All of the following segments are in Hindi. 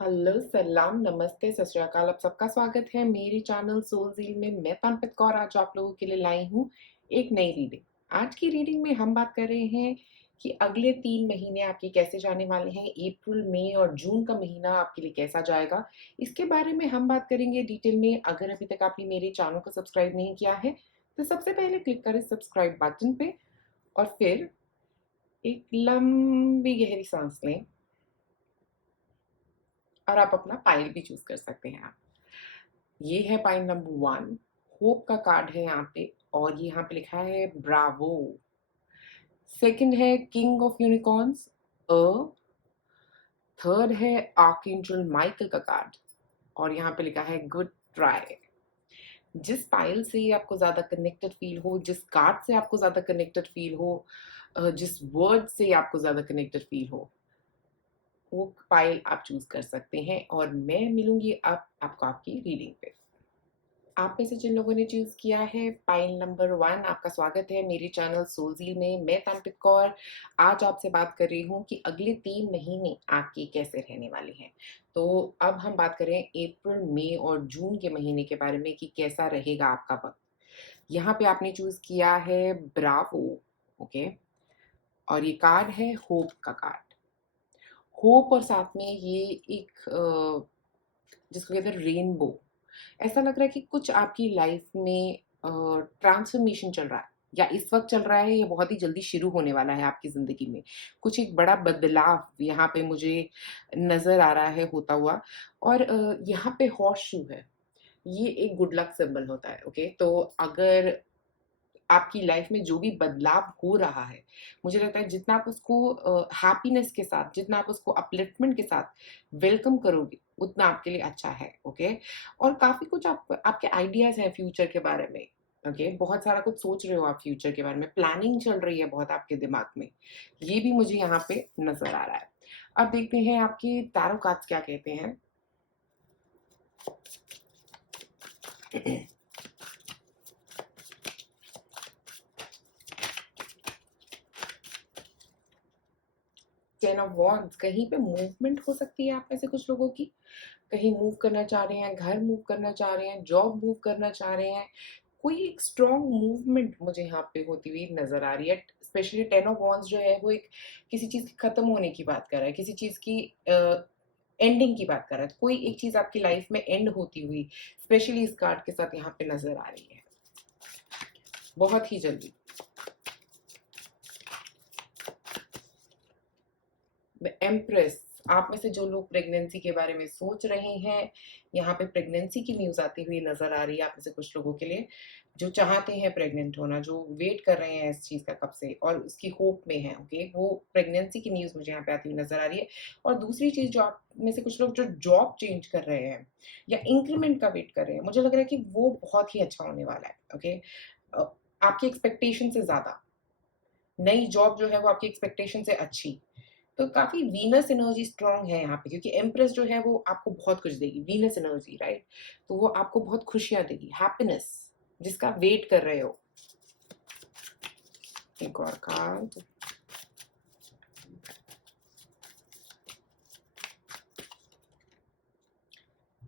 हेलो, सलाम, नमस्ते, सत श्री अकाल। आप सबका स्वागत है मेरे चैनल सोलज़ील में। मैं तनपित कौर आज आप लोगों के लिए लाई हूँ एक नई रीडिंग। आज की रीडिंग में हम बात कर रहे हैं कि अगले 3 महीने आपके कैसे जाने वाले हैं। अप्रैल, मई और जून का महीना आपके लिए कैसा जाएगा, इसके बारे में हम बात करेंगे डिटेल में। अगर अभी तक आपने मेरे चैनल को सब्सक्राइब नहीं किया है, तो सबसे पहले क्लिक करें सब्सक्राइब बटन पे और फिर एक लंबी गहरी सांस लें और आप अपना पाइल भी चूज़ कर सकते हैं आप। ये है पाइल नंबर 1, होप का कार्ड है यहाँ पे और ये यहाँ पे लिखा है ब्रावो। सेकंड है king of unicorns, a. Third है आर्कएंजल माइकल का कार्ड और यहाँ पे लिखा है गुड ट्राई। जिस पाइल से आपको ज़्यादा कनेक्टेड फ़ील हो, जिस कार्ड से आपको ज़्यादा कनेक्टेड फ़ील हो, जिस वर्ड से आपको ज़्यादा कनेक्टेड फ़ील हो, वो पाइल आप चूज़ कर सकते हैं और मैं मिलूँगी अब आपको आपकी रीडिंग पे। आप में से जिन लोगों ने चूज़ किया है पाइल नंबर 1, आपका स्वागत है मेरे चैनल सोलज़ील में। मैं तनपित कौर आज आपसे बात कर रही हूँ कि अगले 3 महीने आपके कैसे रहने वाले हैं। तो अब हम बात करें अप्रैल, मई और जून के महीने के बारे में कि कैसा रहेगा आपका वक़्त। यहाँ पे आपने चूज़ किया है ब्रावो, ओके? और ये कार्ड है होप का कार्ड। होप और साथ में ये एक जिसको कहते हैं रेनबो। ऐसा लग रहा है कि कुछ आपकी लाइफ में ट्रांसफॉर्मेशन चल रहा है या इस वक्त चल रहा है या बहुत ही जल्दी शुरू होने वाला है आपकी ज़िंदगी में। कुछ एक बड़ा बदलाव यहाँ पे मुझे नज़र आ रहा है होता हुआ और यहाँ पे हॉर्स शू है। ये एक गुड लक सिंबल होता है, ओके? तो अगर आपकी लाइफ में जो भी बदलाव हो रहा है, मुझे लगता है जितना आप उसको हैप्पीनेस के साथ, जितना आप उसको अपलिफ्टमेंट के साथ वेलकम करोगे, उतना आपके लिए अच्छा है, ओके? और काफ़ी कुछ आप आपके आइडियाज़ हैं फ्यूचर के बारे में, ओके? बहुत सारा कुछ सोच रहे हो आप फ्यूचर के बारे में, प्लानिंग चल रही है बहुत आपके दिमाग में। ये भी मुझे यहाँ पे नज़र आ रहा है। अब देखते हैं आपके टैरो कार्ड्स क्या कहते हैं। 10 ऑफ वांड्स, कहीं पे मूवमेंट हो सकती है आप में से कुछ लोगों की। कहीं मूव करना चाह रहे हैं, घर मूव करना चाह रहे हैं, जॉब मूव करना चाह रहे हैं। कोई एक स्ट्रॉन्ग मूवमेंट मुझे यहाँ पे होती हुई नज़र आ रही है। स्पेशली 10 ऑफ वांड्स जो है वो एक किसी चीज़ के खत्म होने की बात कर रहा है, किसी चीज़ की एंडिंग की बात कर रहा है। कोई एक चीज़ आपकी लाइफ में एंड होती हुई स्पेशली इस कार्ड के साथ यहाँ पे नज़र आ रही है, बहुत ही जल्दी। एम्प्रेस, आप में से जो लोग प्रेगनेंसी के बारे में सोच रहे हैं, यहाँ पे प्रेगनेंसी की न्यूज़ आती हुई नज़र आ रही है आप में से कुछ लोगों के लिए, जो चाहते हैं प्रेग्नेंट होना, जो वेट कर रहे हैं इस चीज़ का कब से और उसकी होप में हैं, ओके? वो प्रेगनेंसी की न्यूज़ मुझे यहाँ पे आती हुई नज़र आ रही है। और दूसरी चीज़ जो आप में से कुछ लोग जो जॉब चेंज कर रहे हैं या इंक्रीमेंट का वेट कर रहे हैं, मुझे लग रहा है कि वो बहुत ही अच्छा होने वाला है, ओके? अ, आपकी एक्सपेक्टेशन से ज़्यादा, नई जॉब जो है वो आपकी एक्सपेक्टेशन से अच्छी। तो काफ़ी वीनस एनर्जी स्ट्रॉन्ग है यहाँ पे क्योंकि एम्प्रेस जो है वो आपको बहुत कुछ देगी, वीनस एनर्जी, राइट? तो वो आपको बहुत खुशियाँ देगी, हैप्पीनेस जिसका वेट कर रहे हो। एक और कार्ड,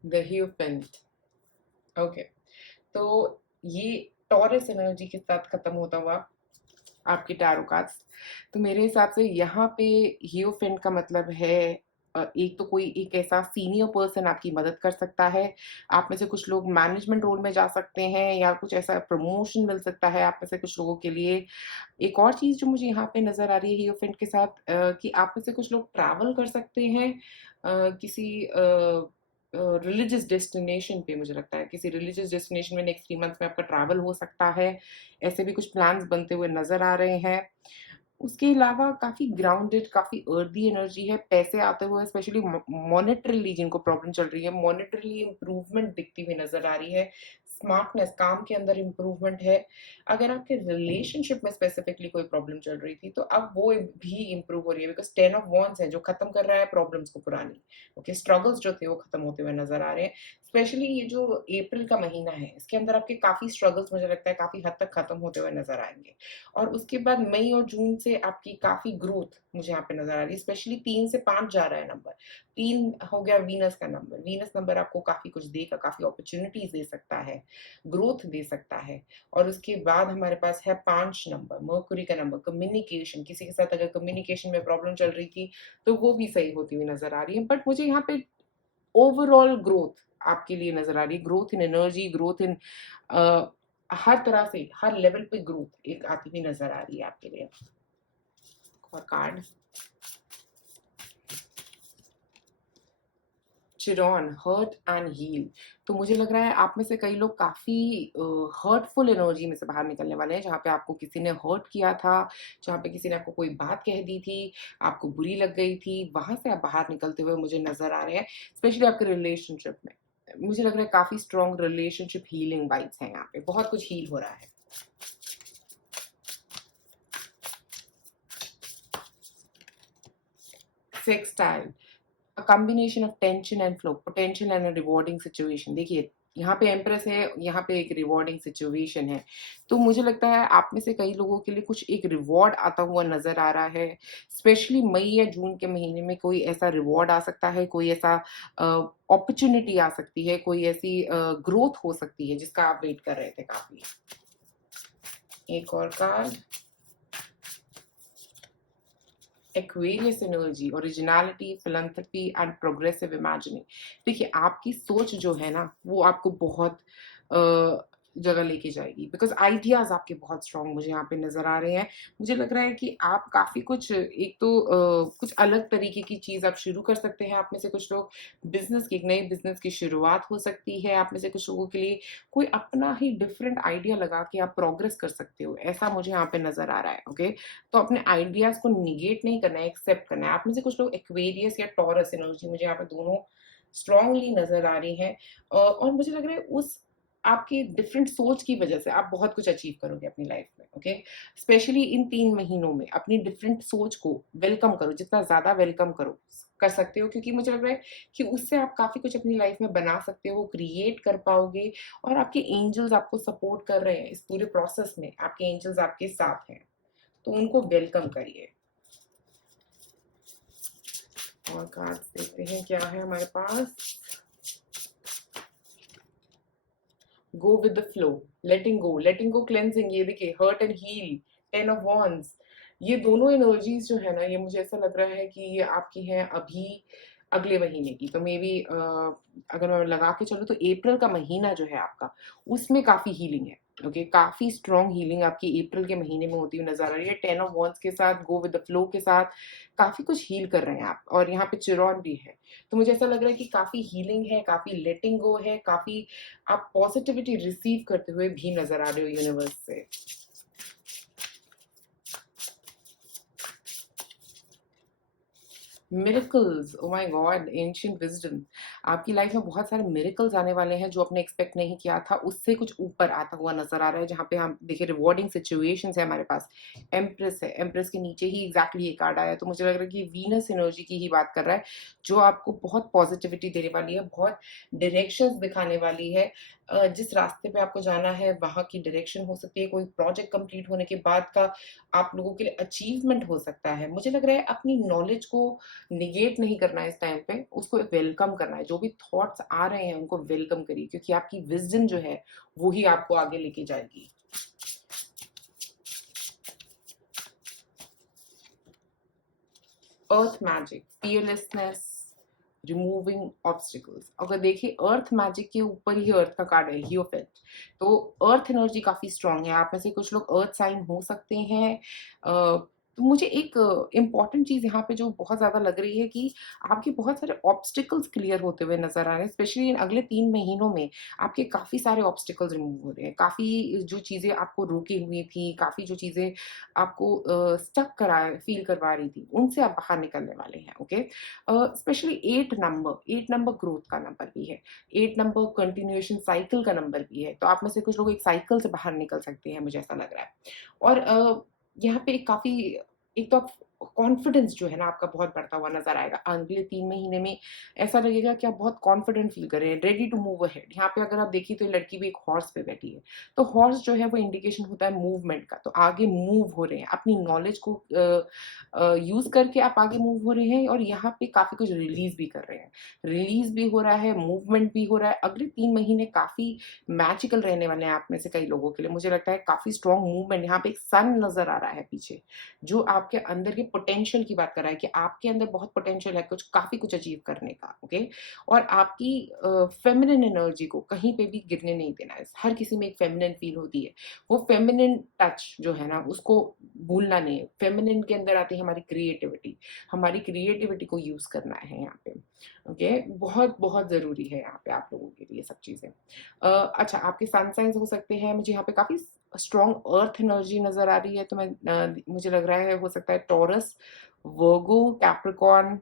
द हिएरोफेंट, ओके। तो ये टॉरस एनर्जी के साथ खत्म होता हुआ आपकी टैरो कार्ड्स। तो मेरे हिसाब से यहाँ पे हिएरोफेंट का मतलब है एक तो कोई एक ऐसा सीनियर पर्सन आपकी मदद कर सकता है। आप में से कुछ लोग मैनेजमेंट रोल में जा सकते हैं या कुछ ऐसा प्रमोशन मिल सकता है आप में से कुछ लोगों के लिए। एक और चीज़ जो मुझे यहाँ पे नज़र आ रही है हिएरोफेंट के साथ कि आप में से कुछ लोग ट्रैवल कर सकते हैं किसी रिलीजियस डेस्टिनेशन पे। मुझे लगता है किसी रिलीजियस डेस्टिनेशन में नेक्स्ट 3 मंथ्स में आपका ट्रैवल हो सकता है। ऐसे भी कुछ प्लान्स बनते हुए नज़र आ रहे हैं। उसके अलावा काफ़ी ग्राउंडेड, काफ़ी अर्दी एनर्जी है, पैसे आते हुए स्पेशली मॉनेटरीली जिनको प्रॉब्लम चल रही है, मॉनेटरीली इम्प्रूवमेंट दिखती हुई नज़र आ रही है। स्मार्टनेस, काम के अंदर इम्प्रूवमेंट है। अगर आपके रिलेशनशिप में स्पेसिफिकली कोई प्रॉब्लम चल रही थी, तो अब वो भी इम्प्रूव हो रही है बिकॉज़ 10 ऑफ वांड्स है जो खत्म कर रहा है प्रॉब्लम्स को पुरानी। ओके, स्ट्रगल्स जो थे वो खत्म होते हुए नज़र आ रहे हैं। स्पेशली ये जो अप्रैल का महीना है, इसके अंदर आपके काफ़ी स्ट्रगल्स मुझे लगता है काफ़ी हद तक खत्म होते हुए नज़र आएँगे। और उसके बाद मई और जून से आपकी काफ़ी ग्रोथ मुझे यहाँ पे नज़र आ रही है, स्पेशली 3 से 5 जा रहा है नंबर। 3 हो गया वीनस का नंबर, वीनस नंबर आपको काफ़ी कुछ देगा, काफ़ी अपॉर्च्युनिटीज़ दे सकता है, ग्रोथ दे सकता है। और उसके बाद हमारे पास है 5 नंबर, मर्क्यूरी का नंबर, कम्युनिकेशन, किसी के साथ अगर कम्युनिकेशन में प्रॉब्लम चल रही थी, तो वो भी सही होती हुई नज़र आ रही है। बट मुझे यहाँ पे ओवरऑल ग्रोथ आपके लिए नज़र आ रही है, growth in energy, growth in हर तरह से, हर लेवल पे ग्रोथ एक आती हुई नज़र आ रही है आपके लिए। और card Chiron, hurt and heal. तो मुझे लग रहा है आप में से कई लोग काफ़ी हर्टफुल एनर्जी में से बाहर निकलने वाले हैं, जहाँ पे आपको किसी ने हर्ट किया था, जहाँ पे किसी ने आपको कोई बात कह दी थी, आपको बुरी लग गई थी, वहाँ से आप बाहर निकलते हुए मुझे नज़र आ रहे हैं, स्पेशली आपके रिलेशनशिप में। मुझे लग रहा है काफ़ी स्ट्रॉन्ग रिलेशनशिप हीलिंग वाइब्स हैं यहाँ पे, बहुत कुछ हील हो रहा है। Sextile, a combination of tension and flow, potential and a rewarding situation. देखिए, यहाँ पे एम्प्रेस है, यहाँ पे एक रिवॉर्डिंग सिचुएशन है। तो मुझे लगता है आप में से कई लोगों के लिए कुछ एक रिवॉर्ड आता हुआ नज़र आ रहा है। स्पेशली मई या जून के महीने में कोई ऐसा रिवॉर्ड आ सकता है, कोई ऐसा अपॉर्च्युनिटी आ सकती है, कोई ऐसी ग्रोथ हो सकती है जिसका आप वेट कर रहे थे काफ़ी। एक और card, Aquarius energy, originality, philanthropy and progressive imagining. देखिए, आपकी सोच जो है ना, वो आपको बहुत जगह लेके जाएगी, बिकॉज़ आइडियाज़ आपके बहुत स्ट्रॉन्ग मुझे यहाँ पे नज़र आ रहे हैं। मुझे लग रहा है कि आप काफ़ी कुछ एक तो कुछ अलग तरीके की चीज़ आप शुरू कर सकते हैं। आप में से कुछ लोग बिज़नेस की एक नए बिज़नेस की शुरुआत हो सकती है। आप में से कुछ लोगों के लिए कोई अपना ही डिफरेंट आइडिया लगा के आप प्रोग्रेस कर सकते हो, ऐसा मुझे यहाँ पे नज़र आ रहा है, ओके? तो अपने आइडियाज़ को निगेट नहीं करना है, एक्सेप्ट करना है। आप में से कुछ लोग एक्वेरियस या टॉरस एनर्जी मुझे यहाँ पे दोनों स्ट्रांगली नज़र आ रही हैं। और मुझे लग रहा है उस आपकी डिफरेंट सोच की वजह से आप बहुत कुछ अचीव करोगे अपनी लाइफ में, ओके? स्पेशली इन 3 महीनों में अपनी डिफरेंट सोच को वेलकम करो, जितना ज़्यादा वेलकम करो कर सकते हो, क्योंकि मुझे लग रहा है कि उससे आप काफ़ी कुछ अपनी लाइफ में बना सकते हो, क्रिएट कर पाओगे। और आपके एंजल्स आपको सपोर्ट कर रहे हैं इस पूरे प्रोसेस में, आपके एंजल्स आपके साथ हैं। तो उनको वेलकम करिए। और कार्ड्स देखते हैं क्या है हमारे पास। Go with the flow, letting go cleansing. ये देखिए, hurt and heal, 10 of wands. ये दोनों एनर्जीज जो है ना, ये मुझे ऐसा लग रहा है कि ये आपकी हैं अभी अगले महीने की। तो मे बी अगर मैं लगा के चलूँ तो अप्रैल का महीना जो है आपका, उसमें काफ़ी हीलिंग है, ओके? काफ़ी स्ट्रॉन्ग हीलिंग आपकी अप्रैल के महीने में होती हुई नज़र आ रही है। 10 ऑफ वॉन्ड्स के साथ, गो विद द फ्लो के साथ काफ़ी कुछ हील कर रहे हैं आप। और यहाँ पे चिरॉन भी है। तो मुझे ऐसा लग रहा है कि काफ़ी हीलिंग है, काफ़ी लेटिंग गो है, काफ़ी आप पॉजिटिविटी रिसीव करते हुए भी नज़र आ रहे हो यूनिवर्स से। Miracles, oh my God, ancient wisdom. आपकी लाइफ में बहुत सारे मिरेकल्स आने वाले हैं जो आपने एक्सपेक्ट नहीं किया था, उससे कुछ ऊपर आता हुआ नज़र आ रहा है, जहाँ पे हम देखिए रिवॉर्डिंग सिचुएशंस है हमारे पास। एम्प्रेस है, एम्प्रेस के नीचे ही एग्ज़ैक्टली ये कार्ड आया, तो मुझे लग रहा है कि वीनस एनर्जी की ही बात कर रहा है, जो आपको बहुत पॉजिटिविटी देने वाली है, बहुत डायरेक्शंस दिखाने वाली है। जिस रास्ते पे आपको जाना है, वहाँ की डायरेक्शन हो सकती है, कोई प्रोजेक्ट कंप्लीट होने के बाद का आप लोगों के लिए अचीवमेंट हो सकता है। मुझे लग रहा है अपनी नॉलेज को निगेट नहीं करना है इस टाइम पे, उसको वेलकम करना है। जो भी थॉट्स आ रहे हैं उनको वेलकम करिए, क्योंकि आपकी विज़डम जो है वो ही आपको आगे लेके जाएगी। अर्थ मैजिक, फियरलेसनेस, रिमूविंग ऑब्स्टिकल्स। अगर देखिए अर्थ मैजिक के ऊपर ही अर्थ का कार्ड है, हियोफेंट। तो अर्थ एनर्जी काफ़ी स्ट्रॉन्ग है। आप में से कुछ लोग अर्थ साइन हो सकते हैं। तो मुझे एक इम्पॉर्टेंट चीज़ यहाँ पे जो बहुत ज़्यादा लग रही है कि आपके बहुत सारे ऑब्स्टिकल्स क्लियर होते हुए नज़र आ रहे हैं। स्पेशली इन अगले 3 महीनों में आपके काफ़ी सारे ऑब्स्टिकल्स रिमूव हो रहे हैं। काफ़ी जो चीज़ें आपको रोकी हुई थी, काफ़ी जो चीज़ें आपको स्टक फ़ील करवा रही थी, उनसे आप बाहर निकलने वाले हैं, ओके? स्पेशली 8 नंबर ग्रोथ का नंबर भी है। 8 नंबर कंटिन्यूएशन साइकिल का नंबर भी है। तो आप में से कुछ लोग एक साइकिल से बाहर निकल सकते हैं, मुझे ऐसा लग रहा है। और यहाँ पे एक काफ़ी एक तो आप कॉन्फिडेंस जो है ना आपका बहुत बढ़ता हुआ नजर आएगा। अगले 3 महीने में ऐसा लगेगा कि आप बहुत कॉन्फिडेंट फील कर रहे हैं, रेडी टू मूव अहेड। यहाँ पे अगर आप देखिए तो लड़की भी एक हॉर्स पे बैठी है, तो हॉर्स जो है वो इंडिकेशन होता है मूवमेंट का, तो आगे मूव हो रहे हैं, अपनी नॉलेज को यूज करके आप आगे मूव हो रहे हैं, और यहाँ पे काफी कुछ रिलीज भी कर रहे हैं। रिलीज भी हो रहा है, मूवमेंट भी हो रहा है। अगले 3 महीने काफी मैजिकल रहने वाले हैं आप में से कई लोगों के लिए। मुझे लगता है काफी स्ट्रॉन्ग मूवमेंट, यहाँ पे एक सन नजर आ रहा है पीछे, जो आपके अंदर के पोटेंशियल की बात कर रहा है कि आपके अंदर बहुत पोटेंशियल है कुछ, काफी कुछ अचीव करने का। ओके, और आपकी फेमिनिन एनर्जी को कहीं पे भी गिरने नहीं देना है। हर किसी में एक फेमिनिन फील होती है, वो फेमिनिन टच जो है ना उसको भूलना नहीं है। फेमिनिन के अंदर आती है हमारी क्रिएटिविटी, हमारी क्रिएटिविटी को यूज करना है यहाँ पे। ओके, बहुत बहुत जरूरी है यहाँ पे आप लोगों के लिए सब चीजें। अच्छा, आपके सन साइंस हो सकते हैं, मुझे यहाँ पे काफी स्ट्रॉन्ग अर्थ एनर्जी नजर आ रही है, तो मुझे लग रहा है हो सकता है टॉरस, वर्गो, कैप्रिकॉर्न,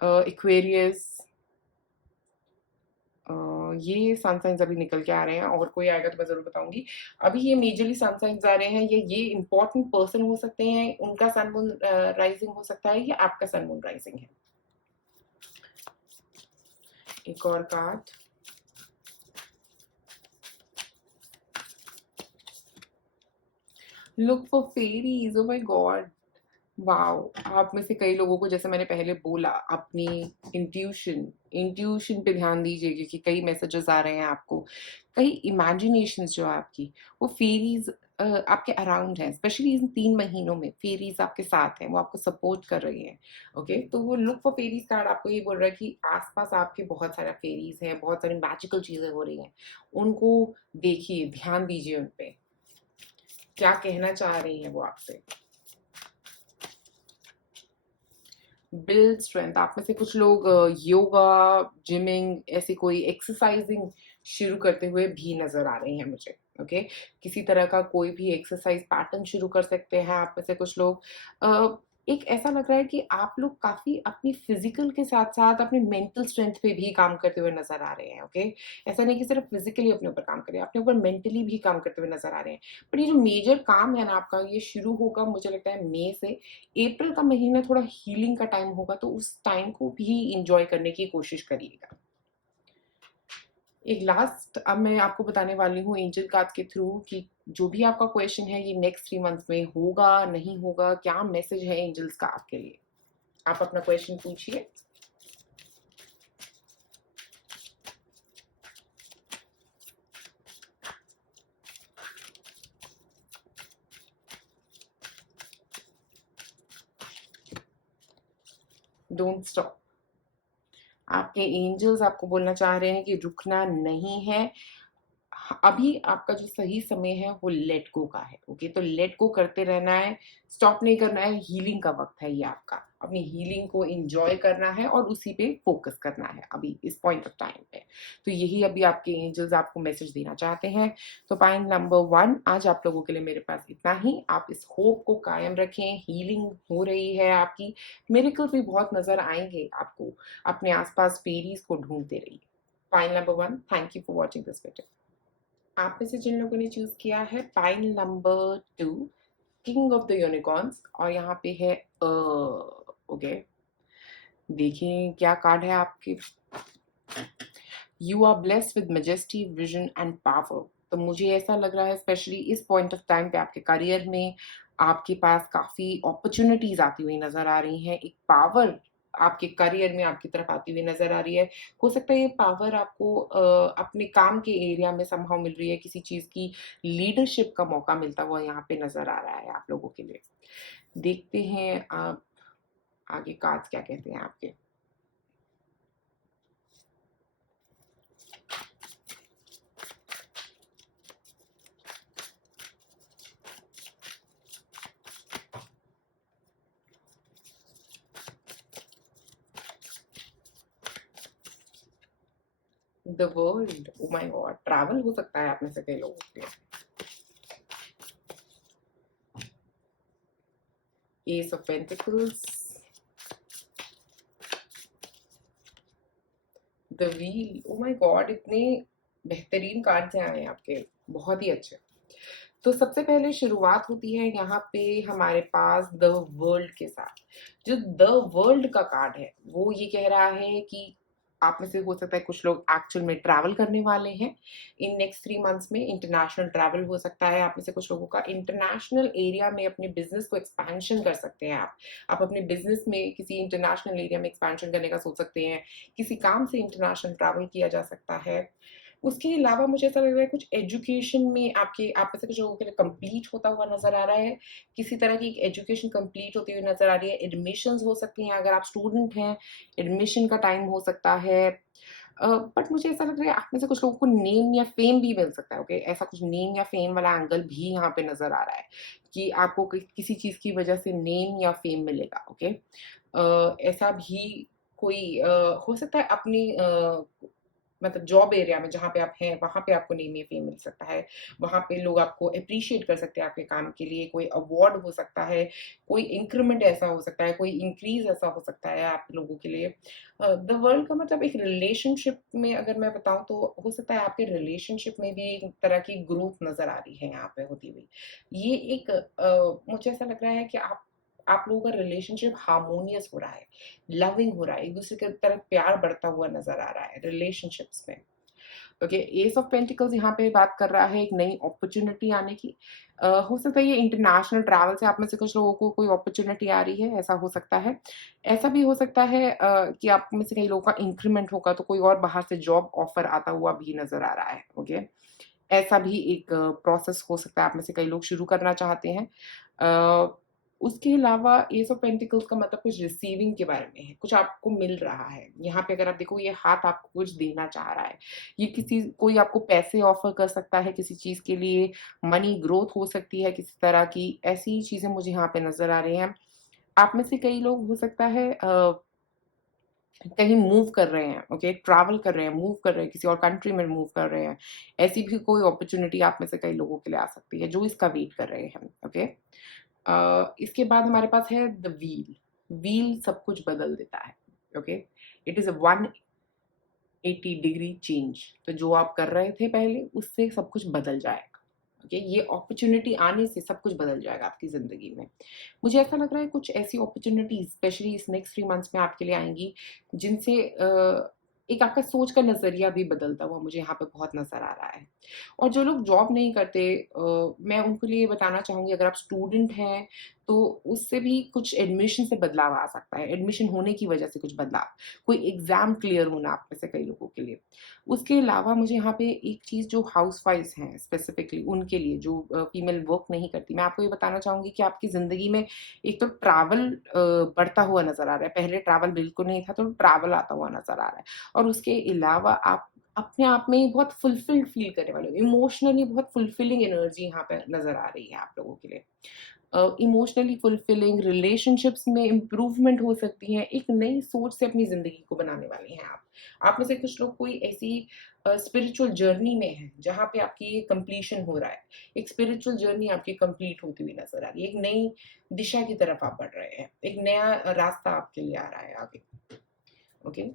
इक्वेरियस, ये सन साइंस अभी निकल के आ रहे हैं, और कोई आएगा तो मैं जरूर बताऊंगी। अभी ये मेजरली सन साइंस आ रहे हैं, ये इंपॉर्टेंट पर्सन हो सकते हैं, उनका सन मून राइजिंग हो सकता है, या आपका सन मून राइजिंग है। एक और card, look for fairies. Oh my God, wow, आप में से कई लोगों को, जैसे मैंने पहले बोला, अपनी इंट्यूशन पे ध्यान दीजिए, क्योंकि कई मैसेजेस आ रहे हैं आपको, कई इमेजिनेशंस जो है आपकी, वो फेरीज आपके अराउंड है। स्पेशली इन 3 महीनों में फेरीज आपके साथ हैं, वो आपको सपोर्ट कर रही हैं। ओके, तो वो लुक फॉर फेरीज कार्ड आपको ये बोल रहा है कि आसपास आपके बहुत सारा फेरीज हैं, बहुत सारी मैजिकल चीजें हो रही हैं, उनको देखिए, ध्यान दीजिए उन पे, क्या कहना चाह रही हैं वो आपसे। बिल्ड स्ट्रेंथ, आप में से कुछ लोग योगा, जिमिंग, ऐसी कोई एक्सरसाइजिंग शुरू करते हुए भी नजर आ रहे हैं मुझे। ओके, किसी तरह का कोई भी एक्सरसाइज पैटर्न शुरू कर सकते हैं आप में से कुछ लोग। एक ऐसा लग रहा है कि आप लोग काफी अपनी फिजिकल के साथ साथ अपनी मेंटल स्ट्रेंथ पे भी काम करते हुए नजर आ रहे हैं। ओके, ऐसा नहीं कि सिर्फ फिजिकली अपने ऊपर काम करें, अपने ऊपर मेंटली भी काम करते हुए नजर आ रहे हैं। पर ये जो मेजर काम है ना आपका, ये शुरू होगा मुझे लगता है मई से। अप्रैल का महीना थोड़ा हीलिंग का टाइम होगा, तो उस टाइम को भी इंजॉय करने की कोशिश करिएगा। एक लास्ट अब मैं आपको बताने वाली हूँ एंजल कार्ड के थ्रू कि जो भी आपका क्वेश्चन है ये नेक्स्ट 3 मंथ्स में होगा नहीं होगा, क्या मैसेज है एंजल्स का आपके लिए। आप अपना क्वेश्चन पूछिए। Don't stop. आपके एंजल्स आपको बोलना चाह रहे हैं कि रुकना नहीं है। अभी आपका जो सही समय है वो लेट गो का है। ओके, तो लेट गो करते रहना है, स्टॉप नहीं करना है। हीलिंग का वक्त है ये आपका, अपनी हीलिंग को एंजॉय करना है और उसी पे फोकस करना है अभी इस पॉइंट ऑफ टाइम पे। तो यही अभी आपके एंजल्स आपको मैसेज देना चाहते हैं। तो पॉइंट नंबर 1 आज आप लोगों के लिए मेरे पास इतना ही। आप इस होप को कायम रखें, हीलिंग हो रही है आपकी, मिरेकल भी बहुत नजर आएंगे आपको। अपने आसपास फेरीज को ढूंढते रहिए। Point number 1, thank you for watching this video. आप में से जिन लोगों ने चूज किया है pine number 2, king of the unicorns, और यहाँ पे है ओके, देखिए क्या कार्ड है आपके। You are blessed with majesty, vision and power. तो मुझे ऐसा लग रहा है स्पेशली इस पॉइंट ऑफ टाइम पे आपके करियर में आपके पास काफी अपॉर्चुनिटीज आती हुई नजर आ रही हैं। एक पावर आपके करियर में आपकी तरफ आती हुई नजर आ रही है। हो सकता है ये पावर आपको अपने काम के एरिया में संभव मिल रही है, किसी चीज की लीडरशिप का मौका मिलता हुआ यहाँ पे नजर आ रहा है आप लोगों के लिए। देखते हैं आप आगे कार्ड्स क्या कहते हैं आपके। The world, O my God, travel हो सकता है आप में से कई लोगों के लिए। S of pentacles, the wheel, O my God, इतने बेहतरीन कार्ड्स आए हैं आपके, बहुत ही अच्छे। तो सबसे पहले शुरुआत होती है यहाँ पे हमारे पास द वर्ल्ड के साथ। जो द वर्ल्ड का कार्ड है वो ये कह रहा है कि आप में से हो सकता है कुछ लोग एक्चुअल में ट्रैवल करने वाले हैं इन नेक्स्ट 3 मंथ्स में। इंटरनेशनल ट्रैवल हो सकता है आप में से कुछ लोगों का। इंटरनेशनल एरिया में अपने बिजनेस को एक्सपेंशन कर सकते हैं आप अपने बिजनेस में किसी इंटरनेशनल एरिया में एक्सपेंशन करने का सोच सकते हैं। किसी काम से इंटरनेशनल ट्रैवल किया जा सकता है। उसके अलावा मुझे ऐसा लग रहा है कुछ एजुकेशन में आपके आप में से कुछ लोगों के लिए कंप्लीट होता हुआ नजर आ रहा है। किसी तरह की एजुकेशन कंप्लीट होती हुई नजर आ रही है। एडमिशंस हो सकती हैं अगर आप स्टूडेंट हैं, एडमिशन का टाइम हो सकता है। बट मुझे ऐसा लग रहा है आप में से कुछ लोगों को नेम या फेम भी मिल सकता है। ओके, ऐसा कुछ नेम या फेम वाला एंगल भी यहाँ पे नजर आ रहा है कि आपको किसी चीज की वजह से नेम या फेम मिलेगा। ओके, ऐसा भी कोई हो सकता है अपनी मतलब जॉब एरिया में जहाँ पे आप हैं वहाँ पे आपको नेम या फेम मिल सकता है। वहाँ पे लोग आपको अप्रिशिएट कर सकते हैं आपके काम के लिए। कोई अवार्ड हो सकता है, कोई इंक्रीमेंट ऐसा हो सकता है, कोई इंक्रीज ऐसा हो सकता है आप लोगों के लिए। द वर्ल्ड का मतलब एक रिलेशनशिप में अगर मैं बताऊं तो हो सकता है आपके रिलेशनशिप में भी एक तरह की ग्रोथ नजर आ रही है यहाँ पे होती हुई। ये एक मुझे ऐसा लग रहा है कि आप लोगों का रिलेशनशिप हार्मोनियस हो रहा है, लविंग हो रहा है, एक दूसरे की तरफ प्यार बढ़ता हुआ नजर आ रहा है रिलेशनशिप्स में। ओके, एस ऑफ पेंटिकल्स यहाँ पे बात कर रहा है एक नई अपॉर्चुनिटी आने की। हो सकता है ये इंटरनेशनल ट्रैवल से आप में से कुछ लोगों को कोई अपॉर्चुनिटी आ रही है, ऐसा हो सकता है। ऐसा भी हो सकता है कि आप में से कई लोगों का इंक्रीमेंट होगा तो कोई और बाहर से जॉब ऑफर आता हुआ भी नजर आ रहा है। ओके, ऐसा भी एक प्रोसेस हो सकता है आप में से कई लोग शुरू करना चाहते हैं। उसके अलावा एस ऑफ पेंटिकल्स का मतलब कुछ रिसीविंग के बारे में है, कुछ आपको मिल रहा है। यहाँ पे अगर आप देखो ये हाथ आपको कुछ देना चाह रहा है। ये किसी कोई आपको पैसे ऑफर कर सकता है किसी चीज के लिए। मनी ग्रोथ हो सकती है किसी तरह की, ऐसी चीजें मुझे यहाँ पे नजर आ रही हैं। आप में से कई लोग हो सकता है कहीं मूव कर रहे हैं। ओके, ट्रैवल कर रहे हैं, मूव कर रहे हैं, किसी और कंट्री में मूव कर रहे हैं। ऐसी भी कोई अपॉर्चुनिटी आप में से कई लोगों के लिए आ सकती है जो इसका वेट कर रहे हैं। ओके, इसके बाद हमारे पास है द व्हील। व्हील सब कुछ बदल देता है। Okay, it is a 180 degree change. तो जो आप कर रहे थे पहले उससे सब कुछ बदल जाएगा। ओके, ये अपॉर्चुनिटी आने से सब कुछ बदल जाएगा आपकी जिंदगी में। मुझे ऐसा लग रहा है कुछ ऐसी अपॉर्चुनिटीज स्पेशली इस नेक्स्ट 3 मंथ्स में आपके लिए आएंगी जिनसे एक आपका सोच का नजरिया भी बदलता हुआ मुझे यहाँ पे बहुत नजर आ रहा है। और जो लोग जॉब नहीं करते मैं उनके लिए बताना चाहूंगी अगर आप स्टूडेंट हैं तो उससे भी कुछ एडमिशन से बदलाव आ सकता है। एडमिशन होने की वजह से कुछ बदलाव, कोई एग्जाम क्लियर होना आप में से कई लोगों के लिए। उसके अलावा मुझे यहाँ पे एक चीज जो हाउस वाइफ्स हैं स्पेसिफिकली उनके लिए जो फीमेल वर्क नहीं करती, मैं आपको ये बताना चाहूंगी कि आपकी जिंदगी में एक तो ट्रैवल बढ़ता हुआ नजर आ रहा है। पहले ट्रैवल बिल्कुल नहीं था तो ट्रैवल आता हुआ नजर आ रहा है। और उसके अलावा आप अपने आप में ही बहुत फुलफिल्ड फील करने वाले हो। इमोशनली बहुत फुलफिलिंग एनर्जी यहाँ पे नजर आ रही है आप लोगों के लिए। इमोशनली फुलफिलिंग रिलेशनशिप्स में इम्प्रूवमेंट हो सकती है। एक नई सोच से अपनी जिंदगी को बनाने वाले हैं आप में से कुछ लोग कोई ऐसी स्पिरिचुअल जर्नी में है जहाँ पे आपकी कंप्लीशन हो रहा है। एक स्पिरिचुअल जर्नी आपकी कंप्लीट होती हुई नजर आ रही है। एक नई दिशा की तरफ आप बढ़ रहे हैं। एक नया रास्ता आपके लिए आ रहा है आगे। ओके,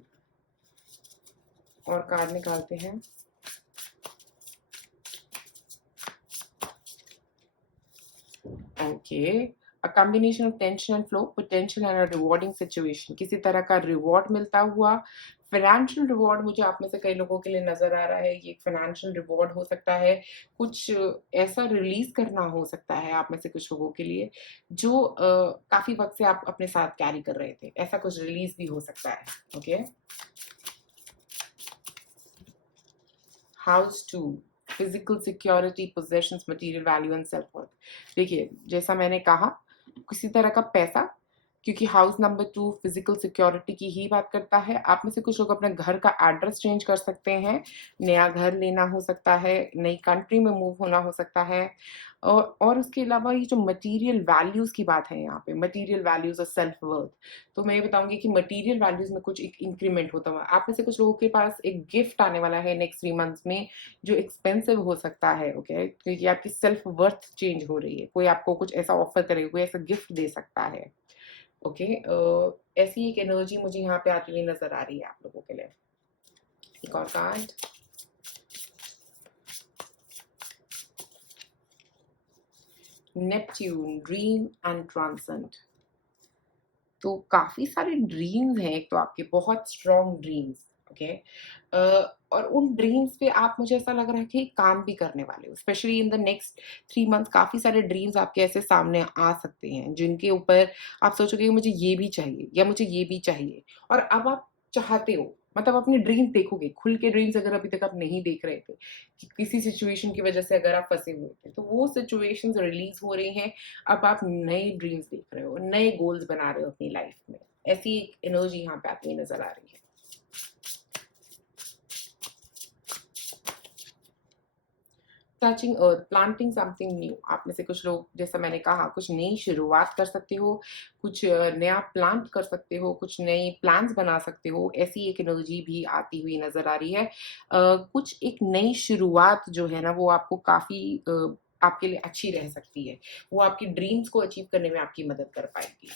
और कार्ड निकालते हैं। Okay, a combination of tension and flow, potential and a rewarding situation. किसी तरह का रिवॉर्ड मिलता हुआ, फाइनेंशियल रिवॉर्ड मुझे आप में से कई लोगों के लिए नजर आ रहा है। ये एक फाइनेंशियल रिवॉर्ड हो सकता है। कुछ ऐसा रिलीज करना हो सकता है आप में से कुछ लोगों के लिए जो काफी वक्त से आप अपने साथ कैरी कर रहे थे। ऐसा कुछ रिलीज भी हो सकता है। Okay, house 2, physical security, possessions, material value and self worth. देखिए जैसा मैंने कहा किसी तरह का पैसा, क्योंकि हाउस नंबर 2 फिजिकल सिक्योरिटी की ही बात करता है। आप में से कुछ लोग अपने घर का एड्रेस चेंज कर सकते हैं, नया घर लेना हो सकता है, नई कंट्री में मूव होना हो सकता है। और उसके अलावा ये जो मटेरियल वैल्यूज की बात है यहाँ पे, मटेरियल वैल्यूज और सेल्फ वर्थ, तो मैं ये बताऊंगी कि मटेरियल वैल्यूज में कुछ एक इंक्रीमेंट होता हुआ आप में से कुछ लोगों के पास एक गिफ्ट आने वाला है नेक्स्ट 3 मंथ्स में जो एक्सपेंसिव हो सकता है। ओके, क्योंकि आपकी सेल्फ वर्थ चेंज हो रही है। कोई आपको कुछ ऐसा ऑफर करेगा, कोई ऐसा गिफ्ट दे सकता है। ओके, ऐसी एक एनर्जी मुझे यहाँ पे आती हुई नजर आ रही है आप लोगों के लिए। एक और card. Neptune, dream and transcend. तो काफी सारे ड्रीम्स हैं, एक तो आपके बहुत स्ट्रॉन्ग ड्रीम्स, ओके। और उन ड्रीम्स पे आप, मुझे ऐसा लग रहा है कि काम भी करने वाले हो, specially in the next 3 month. काफी सारे ड्रीम्स आपके ऐसे सामने आ सकते हैं जिनके ऊपर आप सोचोगे कि मुझे ये भी चाहिए या मुझे ये भी चाहिए, और अब आप चाहते हो, मतलब अपने ड्रीम देखोगे खुल के। ड्रीम्स अगर अभी तक आप नहीं देख रहे थे कि किसी सिचुएशन की वजह से अगर आप फंसे हुए थे, तो वो सिचुएशंस रिलीज हो रही हैं। अब आप नए ड्रीम्स देख रहे हो, नए गोल्स बना रहे हो अपनी लाइफ में। ऐसी एक एनर्जी यहाँ पे आती नजर आ रही है। टचिंग अर्थ, प्लांटिंग समथिंग न्यू। आप में से कुछ लोग, जैसा मैंने कहा, कुछ नई शुरुआत कर सकते हो, कुछ नया प्लांट कर सकते हो, कुछ नए प्लान्स बना सकते हो। ऐसी एक एनर्जी भी आती हुई नजर आ रही है। कुछ एक नई शुरुआत जो है ना, वो आपको काफी आपके लिए अच्छी रह सकती है। वो आपकी ड्रीम्स को अचीव करने में आपकी मदद कर पाएगी।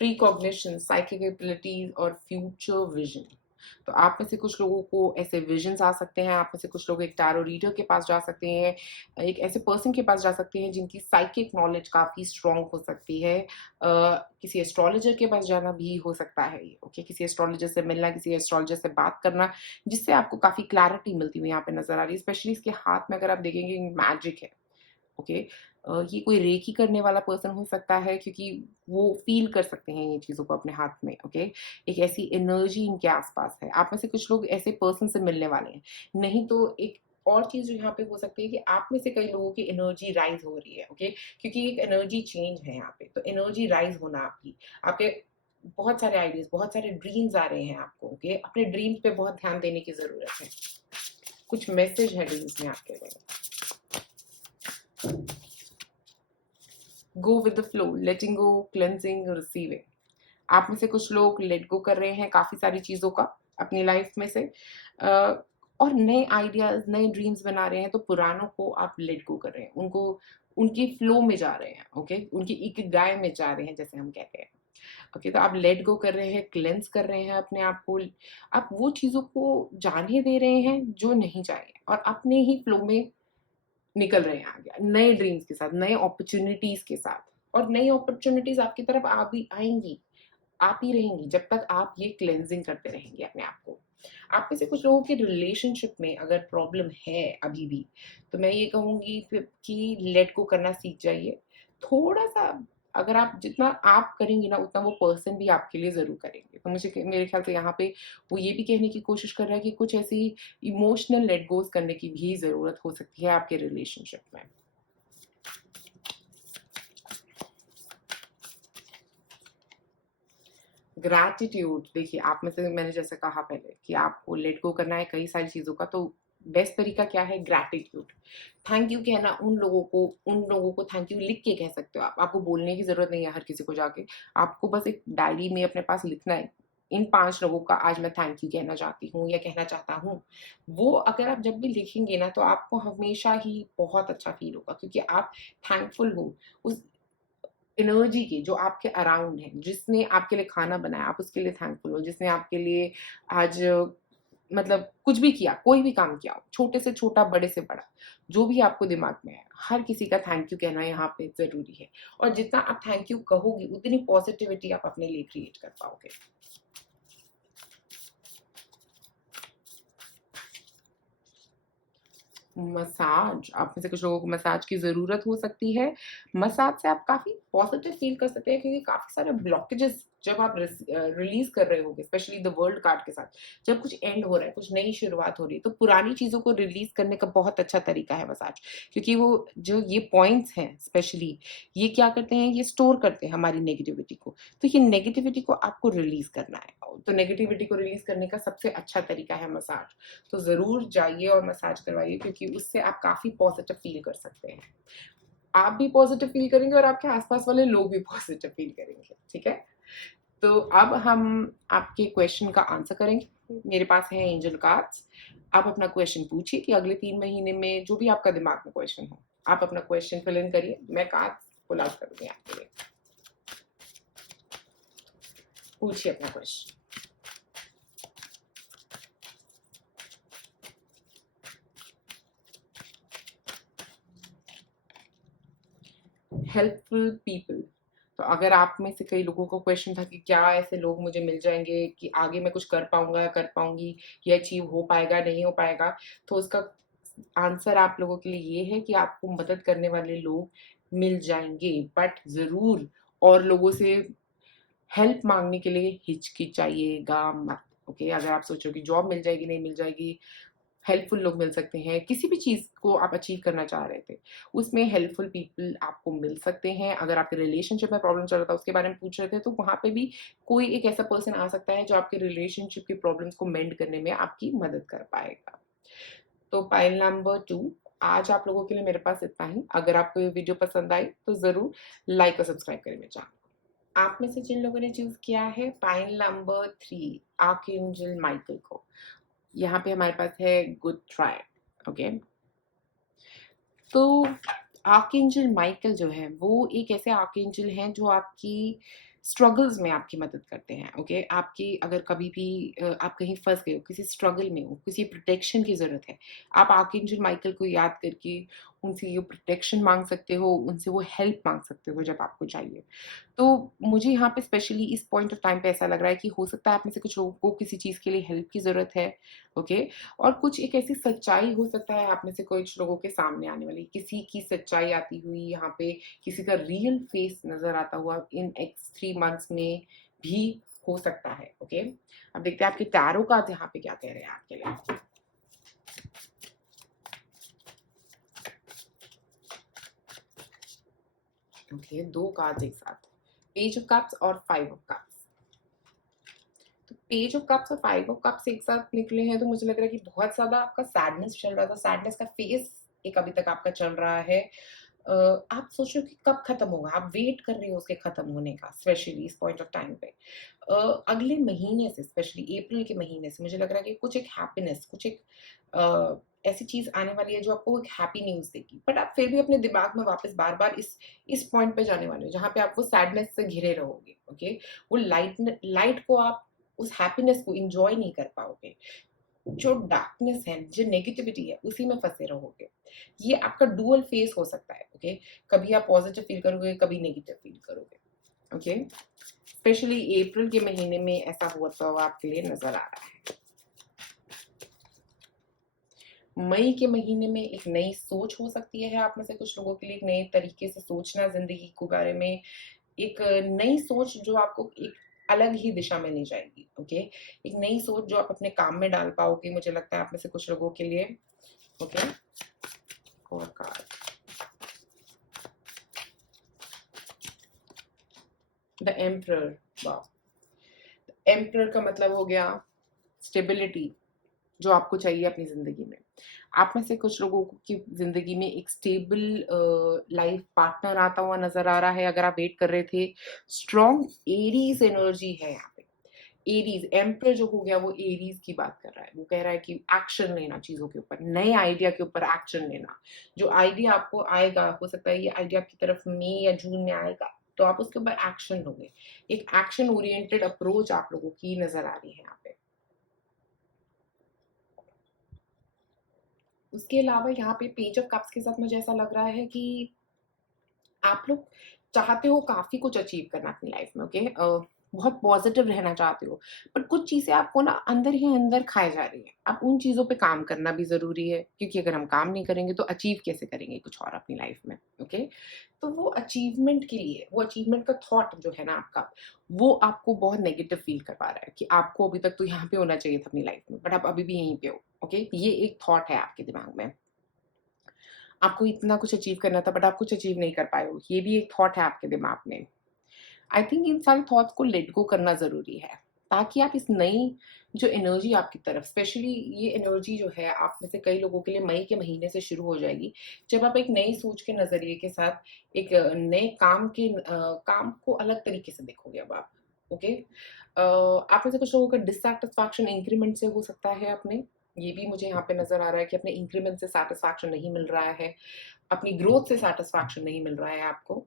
प्रीकॉग्निशन, साइकिक एबिलिटीज और फ्यूचर विजन। तो आप में से कुछ लोगों को ऐसे विजन्स आ सकते हैं। आप में से कुछ लोग एक टैरो रीडर के पास जा सकते हैं, एक ऐसे पर्सन के पास जा सकते हैं जिनकी साइकिक नॉलेज काफी स्ट्रांग हो सकती है। किसी एस्ट्रोलॉजर के पास जाना भी हो सकता है, ओके। किसी एस्ट्रोलॉजर से मिलना, किसी एस्ट्रोलॉजर से बात करना, जिससे आपको काफी क्लैरिटी मिलती हुई यहाँ पे नजर आ रही है। स्पेशली इसके हाथ में अगर आप देखेंगे, मैजिक है, ओके। ये कोई रेकी करने वाला पर्सन हो सकता है, क्योंकि वो फील कर सकते हैं ये चीज़ों को अपने हाथ में, ओके। एक ऐसी एनर्जी इनके आसपास है। आप में से कुछ लोग ऐसे पर्सन से मिलने वाले हैं। नहीं तो एक और चीज़ जो यहाँ पे हो सकती है कि आप में से कई लोगों की एनर्जी राइज़ हो रही है, ओके। क्योंकि एक एनर्जी चेंज है यहाँ पे, तो एनर्जी राइज़ होना आपकी, आपके बहुत सारे आइडियाज़, बहुत सारे ड्रीम्स आ रहे हैं आपको, ओके। अपने ड्रीम्स पे बहुत ध्यान देने की ज़रूरत है। कुछ मैसेज है ड्रीम्स में आपके लिए। गो with the flow, letting go, cleansing, receiving. आप में से कुछ लोग लेट गो कर रहे हैं काफी सारी चीजों का अपनी लाइफ में से, और नए आइडियाज, नए ड्रीम्स बना रहे हैं। तो पुरानों को आप लेट गो कर रहे हैं, उनको, उनकी फ्लो में जा रहे हैं, ओके। उनकी इकिगाई में जा रहे हैं, जैसे हम कहते हैं, ओके। तो आप लेट गो कर रहे हैं, क्लेंस कर रहे हैं अपने आप को। आप वो चीजों को जाने दे रहे हैं जो नहीं चाहिए, और अपने ही फ्लो में निकल रहे हैं आगे, नए ड्रीम्स के साथ, नए अपॉर्चुनिटीज के साथ। और नई अपॉर्चुनिटीज आपकी तरफ आ भी आएंगी, आप ही रहेंगी, जब तक आप ये क्लेंजिंग करते रहेंगे अपने आप को। आप में से कुछ लोगों के रिलेशनशिप में अगर प्रॉब्लम है अभी भी, तो मैं ये कहूंगी कि लेट को करना सीख जाइए। थोड़ा सा, अगर आप जितना आप करेंगी ना, उतना वो पर्सन भी आपके लिए जरूर करेंगे। तो मुझे, मेरे ख्याल से यहाँ पे वो ये भी कहने की कोशिश कर रहा है कि कुछ ऐसी इमोशनल लेट गोज करने की भी जरूरत हो सकती है आपके रिलेशनशिप में। ग्रैटिट्यूड, देखिए, आप में से, मैंने जैसे कहा पहले कि आपको लेट गो करना है कई सारी चीजों का, तो बेस्ट तरीका क्या है? ग्रैटिट्यूड। थैंक यू कहना उन लोगों को थैंक यू लिख के कह सकते हो आप। आपको बोलने की जरूरत नहीं है हर किसी को जाके। आपको बस एक डायरी में अपने पास लिखना है, इन 5 लोगों का आज मैं थैंक यू कहना चाहती हूँ या कहना चाहता हूँ। वो अगर आप जब भी लिखेंगे ना, तो आपको हमेशा ही बहुत अच्छा फील होगा, क्योंकि आप थैंकफुल हो उस एनर्जी की जो आपके अराउंड है। जिसने आपके लिए खाना बनाया, आप उसके लिए थैंकफुल हो। जिसने आपके लिए आज, मतलब कुछ भी किया, कोई भी काम किया हो, छोटे से छोटा, बड़े से बड़ा, जो भी आपको दिमाग में है, हर किसी का थैंक यू कहना यहाँ पे जरूरी है। और जितना आप थैंक यू कहोगे, उतनी पॉजिटिविटी आप अपने लिए क्रिएट कर पाओगे। मसाज, आप में से कुछ लोगों को मसाज की ज़रूरत हो सकती है। मसाज से आप काफ़ी पॉज़िटिव फ़ील कर सकते हैं, क्योंकि काफ़ी सारे ब्लॉकेजेस जब आप रिलीज़ कर रहे होगे, स्पेशली द वर्ल्ड कार्ड के साथ, जब कुछ एंड हो रहा है, कुछ नई शुरुआत हो रही है, तो पुरानी चीज़ों को रिलीज़ करने का बहुत अच्छा तरीका है मसाज। क्योंकि वो जो ये पॉइंट्स हैं स्पेशली, ये क्या करते हैं, ये स्टोर करते हैं हमारी नेगेटिविटी को। तो ये नेगेटिविटी को आपको रिलीज़ करना है। तो नेगेटिविटी को रिलीज़ करने का सबसे अच्छा तरीका है मसाज। तो ज़रूर जाइए और मसाज करवाइए, क्योंकि उससे आप काफ़ी पॉजिटिव फ़ील कर सकते हैं। आप भी पॉजिटिव फ़ील करेंगे और आपके आस-पास वाले लोग भी पॉजिटिव फ़ील करेंगे, ठीक है? तो अब हम आपके क्वेश्चन का आंसर करेंगे। मेरे पास है एंजल कार्ड्स। आप अपना क्वेश्चन पूछिए कि अगले 3 महीने में जो भी आपका दिमाग में क्वेश्चन हो, आप अपना क्वेश्चन फिल इन करिए। मैं कार्ड्स पुल आउट करूँगी आपके लिए। पूछिए अपना क्वेश्चन। Helpful people. तो अगर आप में से कई लोगों को क्वेश्चन था कि क्या ऐसे लोग मुझे मिल जाएंगे कि आगे मैं कुछ कर पाऊंगा, कर पाऊंगी, ये अचीव हो पाएगा, नहीं हो पाएगा, तो उसका आंसर आप लोगों के लिए ये है कि आपको मदद करने वाले लोग मिल जाएंगे, बट जरूर और लोगों से हेल्प मांगने के लिए हिचकिचाइएगा मत। ओके, अगर आप सोचो कि जॉब मिल जाएगी, नहीं मिल जाएगी, हेल्पफुल लोग मिल सकते हैं। किसी भी चीज़ को आप अचीव करना चाह रहे थे, उसमें हेल्पफुल पीपल आपको मिल सकते हैं। अगर आपके रिलेशनशिप में प्रॉब्लम चल रहा था, उसके बारे में पूछ रहे थे, तो वहाँ पे भी कोई एक ऐसा पर्सन आ सकता है जो आपके रिलेशनशिप की प्रॉब्लम्स को मेंड करने में आपकी मदद कर पाएगा। तो पाइल नंबर 2, आज आप लोगों के लिए मेरे पास इतना ही। अगर आपको ये वीडियो पसंद आई तो ज़रूर लाइक और सब्सक्राइब करें मेरे चैनल। आप में से जिन लोगों ने चूज़ किया है पाइल नंबर 3 आर्कएंजल माइकल को, यहाँ पे हमारे पास है गुड ट्राई। ओके, तो आर्कएंजल माइकल जो है वो एक ऐसे आर्कएंजल हैं जो आपकी स्ट्रगल्स में आपकी मदद करते हैं। ओके, आपकी अगर कभी भी आप कहीं फंस गए हो, किसी स्ट्रगल में हो, किसी प्रोटेक्शन की जरूरत है, आप आर्कएंजल माइकल को याद करके उनसे ये प्रोटेक्शन मांग सकते हो, उनसे वो हेल्प मांग सकते हो जब आपको चाहिए। तो मुझे यहाँ पे स्पेशली इस पॉइंट ऑफ टाइम पे ऐसा लग रहा है कि हो सकता है आप में से कुछ लोगों को किसी चीज़ के लिए हेल्प की ज़रूरत है। ओके, और कुछ एक ऐसी सच्चाई हो सकता है आप में से कुछ लोगों के सामने आने वाली, किसी की सच्चाई आती हुई यहाँ पे, किसी का रियल फेस नज़र आता हुआ इन नेक्स्ट 3 मंथ्स में भी हो सकता है। ओके, अब देखते हैं आपके टैरो कार्ड यहाँ पे क्या कह रहे हैं आपके लिए। ओके, 2 कार्ड्स एक साथ, पेज ऑफ कप्स और 5 of cups. Page of cups और 5 ऑफ कप्स एक साथ निकले हैं, तो मुझे लग रहा है कि बहुत ज्यादा आपका सैडनेस चल रहा था, सैडनेस का फेस एक अभी तक आपका चल रहा है। आप सोचो कि कब खत्म होगा, आप वेट कर रहे हो उसके खत्म होने का, स्पेशली इस पॉइंट ऑफ टाइम पे। अगले महीने से, स्पेशली अप्रैल के महीने से मुझे लग रहा है कि कुछ एक हैप्पीनेस, कुछ एक ऐसी चीज आने वाली है जो आपको एक हैप्पी न्यूज देगी, बट आप फिर भी अपने दिमाग में वापस बार बार इस पॉइंट पे जाने वाले हो जहाँ पे आप वो सैडनेस से घिरे रहोगे। ओके, वो लाइट को आप उस हैप्पीनेस को एंजॉय नहीं कर पाओगे, जो डार्कनेस है, जो नेगेटिविटी है, उसी में फंसे रहोगे। ये आपका डुअल फेस हो सकता है। ओके, कभी आप पॉजिटिव फील करोगे, कभी नेगेटिव फील करोगे। ओके, स्पेशली अप्रैल के महीने में ऐसा हुआ तो आपके लिए नजर आ रहा है। मई के महीने में एक नई सोच हो सकती है आप में से कुछ लोगों के लिए, एक नए तरीके से सोचना जिंदगी के बारे में, एक नई सोच जो आपको एक अलग ही दिशा में ले जाएगी। ओके, एक नई सोच जो आप अपने काम में डाल पाओगे, मुझे लगता है आप में से कुछ लोगों के लिए। ओके, और कार्ड द एम्परर। वाह, एम्परर का मतलब हो गया स्टेबिलिटी, जो आपको चाहिए अपनी जिंदगी में। आप में से कुछ लोगों की जिंदगी में एक स्टेबल लाइफ पार्टनर आता हुआ नजर आ रहा है। अगर आप वेट कर रहे थे, स्ट्रॉन्ग एरीज एनर्जी है यहाँ पे। एरीज एम्पर जो हो गया वो एरीज की बात कर रहा है, वो कह रहा है कि एक्शन लेना चीजों के ऊपर, नए आइडिया के ऊपर एक्शन लेना। जो आइडिया आपको आएगा, हो सकता है ये आइडिया आपकी तरफ मई या जून में आएगा, तो आप उसके ऊपर एक्शन लोगे। एक एक्शन ओरिएंटेड अप्रोच आप लोगों की नजर आ रही है यहाँ पे। उसके अलावा यहाँ पे पेज ऑफ कप्स के साथ मुझे ऐसा लग रहा है कि आप लोग चाहते हो काफी कुछ अचीव करना अपनी लाइफ में। ओके, बहुत पॉजिटिव रहना चाहते हो, बट कुछ चीजें आपको ना अंदर ही अंदर खाए जा रही है। अब उन चीजों पे काम करना भी जरूरी है, क्योंकि अगर हम काम नहीं करेंगे तो अचीव कैसे करेंगे कुछ और अपनी लाइफ में। ओके, तो वो अचीवमेंट के लिए, वो अचीवमेंट का थॉट जो है ना आपका, वो आपको बहुत नेगेटिव फील करवा रहा है कि आपको अभी तक तो यहाँ पे होना चाहिए था अपनी लाइफ में, बट आप अभी भी यहीं पे हो। ओके, ये एक थॉट है आपके दिमाग में, आपको इतना कुछ अचीव करना था बट आप कुछ अचीव नहीं कर पाए हो, ये भी एक थॉट है आपके दिमाग में। आई थिंक इन सारे थॉट्स को लेट गो करना जरूरी है, ताकि आप इस नई जो एनर्जी आपकी तरफ, स्पेशली ये एनर्जी जो है आप में से कई लोगों के लिए मई के महीने से शुरू हो जाएगी, जब आप एक नई सोच के नजरिए के साथ एक नए काम को अलग तरीके से देखोगे। अब आप ओके, आप में से कुछ लोगों का डिससेटिस्फैक्शन इंक्रीमेंट से हो सकता है अपने, ये भी मुझे यहाँ पे नजर आ रहा है कि अपने इंक्रीमेंट से सेटिस्फैक्शन नहीं मिल रहा है, अपनी ग्रोथ से सेटिस्फैक्शन नहीं मिल रहा है आपको।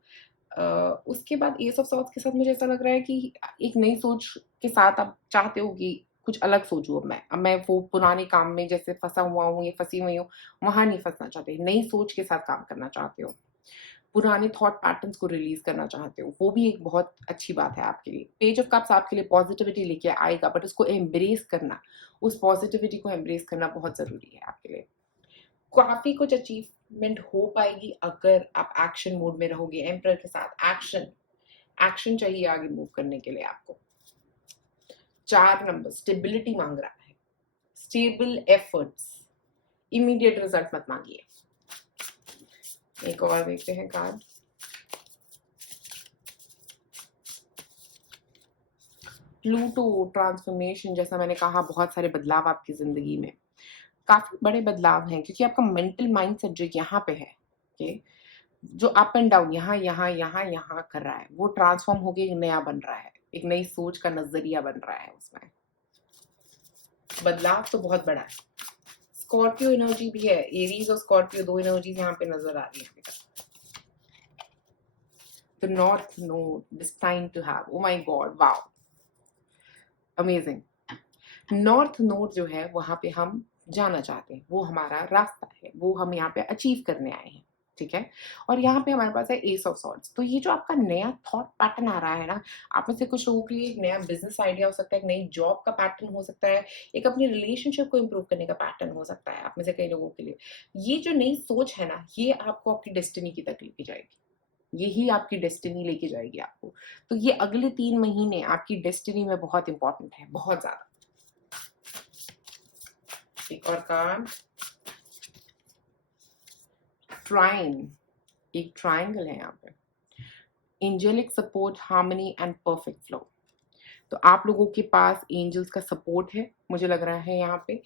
उसके बाद एस ऑफ सॉर्ड्स के साथ मुझे ऐसा लग रहा है कि एक नई सोच के साथ आप चाहते हो कि कुछ अलग सोचूं। अब मैं वो पुराने काम में जैसे फंसा हुआ हूँ या फंसी हुई हूँ, वहां नहीं फंसना चाहते, नई सोच के साथ काम करना चाहते हो। पुराने थॉट पैटर्न्स को रिलीज करना चाहते हो, वो भी एक बहुत अच्छी बात है आपके लिए। पेज ऑफ कप्स आपके लिए पॉजिटिविटी लेके आएगा, बट उसको एम्ब्रेस करना, उस पॉजिटिविटी को एम्ब्रेस करना बहुत जरूरी है आपके लिए। काफी कुछ अचीवमेंट हो पाएगी अगर आप एक्शन मोड में रहोगे। एम्परर के साथ एक्शन चाहिए आगे मूव करने के लिए आपको। 4 नंबर स्टेबिलिटी मांग रहा है, स्टेबल एफर्ट्स, इमीडिएट रिजल्ट मत मांगिए। एक और देखते हैं कार्ड। प्लूटो ट्रांसफॉर्मेशन, जैसा मैंने कहा बहुत सारे बदलाव आपकी जिंदगी में, काफी बड़े बदलाव हैं, क्योंकि आपका मेंटल माइंडसेट जो यहाँ पे है, ओके, जो अप एंड डाउन यहाँ यहाँ यहाँ यहाँ कर रहा है, वो ट्रांसफॉर्म होके एक नया बन रहा है, एक नई सोच का नजरिया बन रहा है। उसमें बदलाव तो बहुत बड़ा है। स्कॉर्पियो एनर्जी भी है, एरीज और स्कॉर्पियो 2 एनर्जीज यहाँ पे नजर आ रही है। The North Node destined to have, oh my god, wow, amazing. North node जो है वहां पे हम जाना चाहते हैं, वो हमारा रास्ता है, वो हम यहाँ पे अचीव करने आए हैं, ठीक है। और यहाँ पे हमारे पास है एस ऑफ सॉर्ड्स। तो ये जो आपका नया थॉट पैटर्न आ रहा है ना, आप में से कुछ लोगों के लिए एक नया बिजनेस आइडिया हो सकता है, एक नई जॉब का पैटर्न हो सकता है, एक अपनी रिलेशनशिप को इम्प्रूव करने का पैटर्न हो सकता है। आप में से कई लोगों के लिए ये जो नई सोच है ना, ये आपको आपकी डेस्टिनी की तक लेके जाएगी, यही आपकी डेस्टिनी लेके जाएगी आपको। तो ये अगले 3 महीने आपकी डेस्टिनी में बहुत इंपॉर्टेंट है, बहुत ज्यादा। एक और कार्ड, ट्राइन, एक ट्राइंगल है यहाँ पे, angelic support, harmony and perfect flow. तो आप लोगों के पास एंजल्स का सपोर्ट है, मुझे लग रहा है यहाँ पे।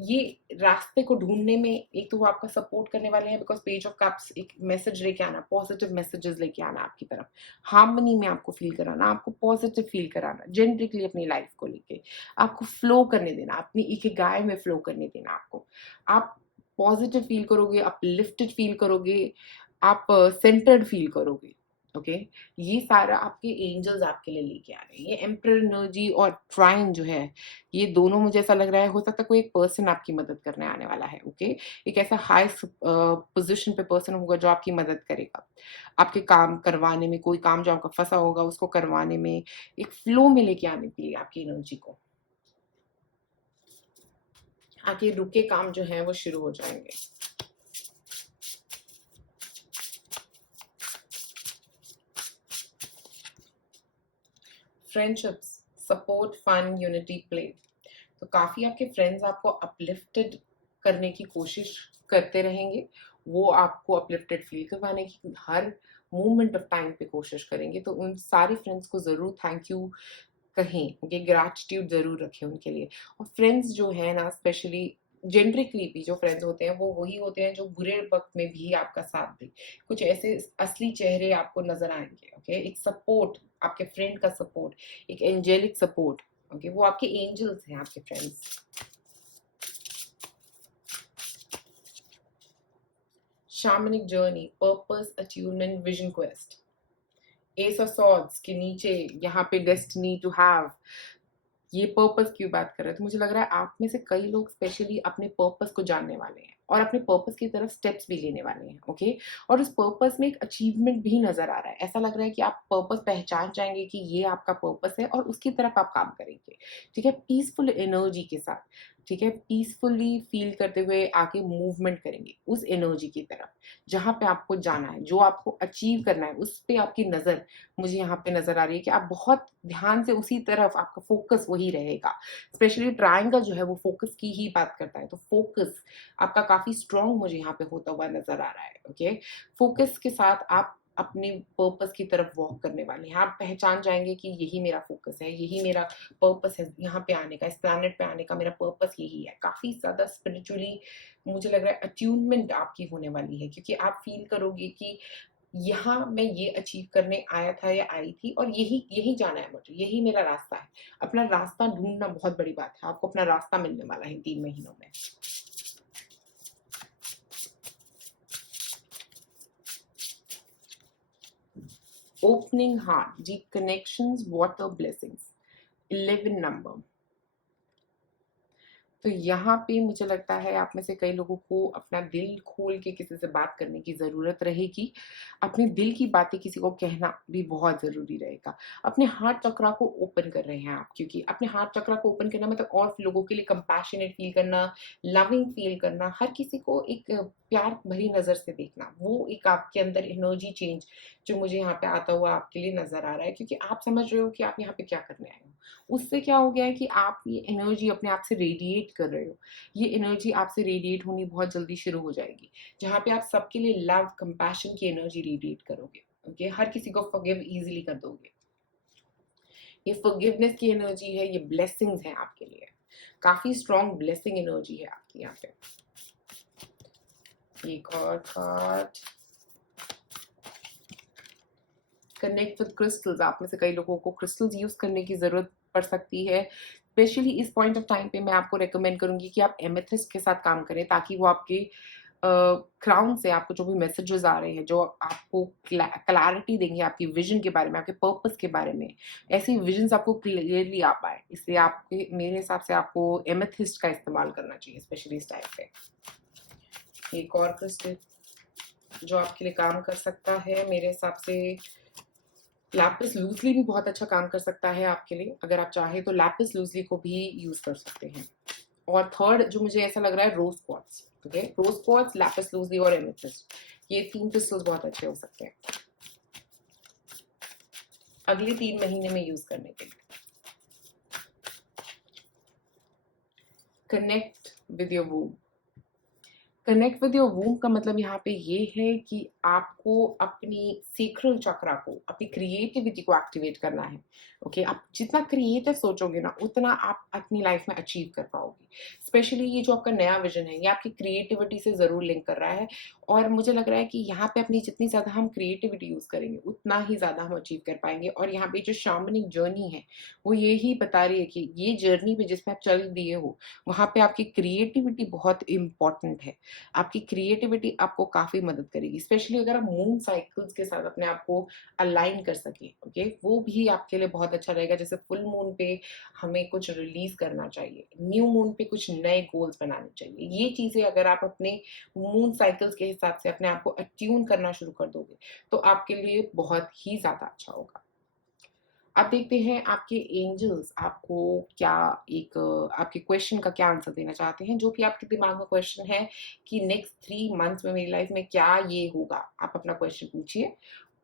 ये रास्ते को ढूंढने में एक तो वो आपका सपोर्ट करने वाले हैं, बिकॉज पेज ऑफ कप्स एक मैसेज लेके आना, पॉजिटिव मैसेजेस लेके आना आपकी तरफ, हार्मनी में आपको फील कराना, आपको पॉजिटिव फील कराना, जेनरिकली अपनी लाइफ को लेके आपको फ्लो करने देना, अपनी इकिगाई में फ्लो करने देना आपको। आप पॉजिटिव फील करोगे, आप लिफ्टेड फील करोगे, आप सेंटर्ड फील करोगे, ओके। ये सारा आपके एंजल्स आपके लिए लेके आ रहे हैं। ये एम्परर एनर्जी और ट्राइन जो है, ये दोनों मुझे ऐसा लग रहा है, हो सकता है कोई एक पर्सन आपकी मदद करने आने वाला है, ओके। एक ऐसा हाई पोजीशन पे पर्सन होगा जो आपकी मदद करेगा आपके काम करवाने में, कोई काम जो आपका फंसा होगा उसको करवाने में, एक फ्लो में लेके आने के लिए आपकी एनर्जी को। आपके रुके काम जो है वो शुरू हो जाएंगे। Friendships, support, fun, unity, play. तो काफी आपके फ्रेंड्स आपको अपलिफ्टेड करने की कोशिश करते रहेंगे, वो आपको अपलिफ्टेड फील करवाने की हर मोमेंट ऑफ टाइम पे कोशिश करेंगे। तो उन सारे फ्रेंड्स को जरूर थैंक यू कहें, उनके ग्रैटिट्यूड जरूर रखें उनके लिए। और फ्रेंड्स जो है ना, स्पेशली जेनरिकली भी जो फ्रेंड्स होते हैं वो वही होते हैं जो बुरे वक्त में भी आपका साथ दे। कुछ ऐसे असली चेहरे आपको नजर आएंगे, ओके। एक सपोर्ट, आपके फ्रेंड का सपोर्ट, एक एंजेलिक सपोर्ट, ओके, वो आपके एंजल्स हैं, आपके friends. Shamanic journey, purpose, attunement, vision quest. Ace of swords के नीचे यहाँ पे डेस्टिनी टू हैव, ये पर्पस की बात कर रहे हैं। तो मुझे लग रहा है आप में से कई लोग स्पेशली अपने पर्पस को जानने वाले हैं और अपने पर्पस की तरफ स्टेप्स भी लेने वाले हैं, ओके। और उस पर्पस में एक अचीवमेंट भी नजर आ रहा है। ऐसा लग रहा है कि आप पर्पस पहचान जाएंगे कि ये आपका पर्पस है और उसकी तरफ आप काम करेंगे, ठीक है, पीसफुल एनर्जी के साथ, ठीक है, पीसफुली फील करते हुए आगे मूवमेंट करेंगे उस एनर्जी की तरफ जहां पे आपको जाना है, जो आपको अचीव करना है, उस पे आपकी नजर मुझे यहाँ पे नजर आ रही है कि आप बहुत ध्यान से उसी तरफ, आपका फोकस वही रहेगा। स्पेशली ट्रायंगल जो है वो फोकस की ही बात करता है, तो फोकस आपका काफी स्ट्रांग मुझे यहाँ पे होता हुआ नजर आ रहा है, ओके। फोकस के साथ आप अपने पर्पस की तरफ वॉक करने वाले हैं। आप पहचान जाएंगे कि यही मेरा फोकस है, यही मेरा पर्पस है, यहाँ पे आने का, इस प्लैनेट पे आने का मेरा पर्पस यही है। काफी ज्यादा स्पिरिचुअली मुझे लग रहा है अट्यूनमेंट आपकी होने वाली है, क्योंकि आप फील करोगे कि यहाँ मैं ये अचीव करने आया था या आई थी और यही यही जाना है मुझे, यही मेरा रास्ता है। अपना रास्ता ढूंढना बहुत बड़ी बात है, आपको अपना रास्ता मिलने वाला है 3 महीनों में। Opening heart, deep connections, water blessings, 11 number. तो यहाँ पे मुझे लगता है आप में से कई लोगों को अपना दिल खोल के किसी से बात करने की ज़रूरत रहेगी। अपने दिल की बातें किसी को कहना भी बहुत ज़रूरी रहेगा। अपने हार्ट चक्रा को ओपन कर रहे हैं आप, क्योंकि अपने हार्ट चक्रा को ओपन करना मतलब और लोगों के लिए कंपैशनेट फील करना, लविंग फील करना, हर किसी को एक प्यार भरी नज़र से देखना, वो एक आपके अंदर एनर्जी चेंज जो मुझे यहाँ पे आता हुआ आपके लिए नज़र आ रहा है, क्योंकि आप समझ रहे हो कि आप यहाँ पे क्या करने आए हो। उससे क्या हो गया है कि आप ये एनर्जी अपने आप से रेडिएट कर रहे हो। ये एनर्जी आपसे रेडिएट होनी बहुत जल्दी शुरू हो जाएगी, जहाँ पे आप सबके लिए लव, कंपैशन की एनर्जी रेडिएट करोगे। ओके, हर किसी को फॉरगिव इजीली कर दोगे। ये फॉरगिवनेस की एनर्जी है, ये ब्लेसिंग्स हैं आपके लिए। काफी स्ट्रॉन्ग ब्लेसिंग एनर्जी है आपकी यहाँ पे। एक और कार्ड, कनेक्ट विद क्रिस्टल्स। आप में से कई लोगों को क्रिस्टल्स यूज करने की जरूरत पड़ सकती है। स्पेशली इस पॉइंट ऑफ टाइम पे मैं आपको रेकमेंड करूंगी कि आप एमेथिस्ट के साथ काम करें, ताकि वो आपके क्राउन से आपको जो भी मैसेजेस आ रहे हैं, जो आपको क्लैरिटी देंगे आपकी विजन के बारे में, आपके पर्पस के बारे में, ऐसी विजन्स आपको क्लियरली आ पाए। इसलिए आपके, मेरे हिसाब से आपको एमेथिस्ट का इस्तेमाल करना चाहिए, स्पेशली इस टाइम पे। एक और क्रिस्टल जो आपके लिए काम कर सकता है मेरे हिसाब से, लैपिस लूजली भी बहुत अच्छा काम कर सकता है आपके लिए। अगर आप चाहें तो लैपिस लूजली को भी यूज कर सकते हैं। और थर्ड जो मुझे ऐसा लग रहा है, रोज क्वार्ट्ज। ओके, रोज क्वार्ट्ज, लैपिस लूजली और एमेथिस्ट, ये 3 क्रिस्टल्स बहुत अच्छे हो सकते हैं अगले 3 महीने में यूज करने के लिए। Connect with your womb. Connect with your womb का मतलब यहाँ पे ये है कि आपको अपनी सेक्रल चक्रा को, अपनी क्रिएटिविटी को एक्टिवेट करना है। ओके, आप जितना क्रिएटिव सोचोगे ना, उतना आप अपनी लाइफ में अचीव कर पाओगे। स्पेशली ये जो आपका नया विजन है, ये आपकी क्रिएटिविटी से जरूर लिंक कर रहा है। और मुझे लग रहा है कि यहाँ पे अपनी जितनी ज्यादा हम क्रिएटिविटी यूज करेंगे, उतना ही ज्यादा हम अचीव कर पाएंगे। और यहाँ पे जो शामनिक जर्नी है, वो यही बता रही है कि ये जर्नी पे जिसमें आप चल दिए हो, वहां पे आपकी क्रिएटिविटी बहुत इंपॉर्टेंट है। आपकी क्रिएटिविटी आपको काफी मदद करेगी, स्पेशली अगर आप मून साइकिल्स के साथ अपने आप को अलाइन कर सके। ओके, वो भी आपके लिए बहुत अच्छा रहेगा। जैसे फुल मून पे हमें कुछ रिलीज करना चाहिए, न्यू मून पे कुछ नए गोल्स बनाने चाहिए। ये चीजें अगर आप अपने मून साइकिल्स के हिसाब से अपने आप को अट्यून करना शुरू कर दोगे, तो आपके लिए बहुत ही ज्यादा अच्छा होगा। अब देखते हैं आपके एंजल्स आपको क्या एक आपके क्वेश्चन का क्या आंसर देना चाहते हैं। जो भी आपके दिमाग में क्वेश्चन है कि नेक्स्ट 3 मंथ्स में मेरी लाइफ में क्या ये होगा, आप अपना क्वेश्चन पूछिए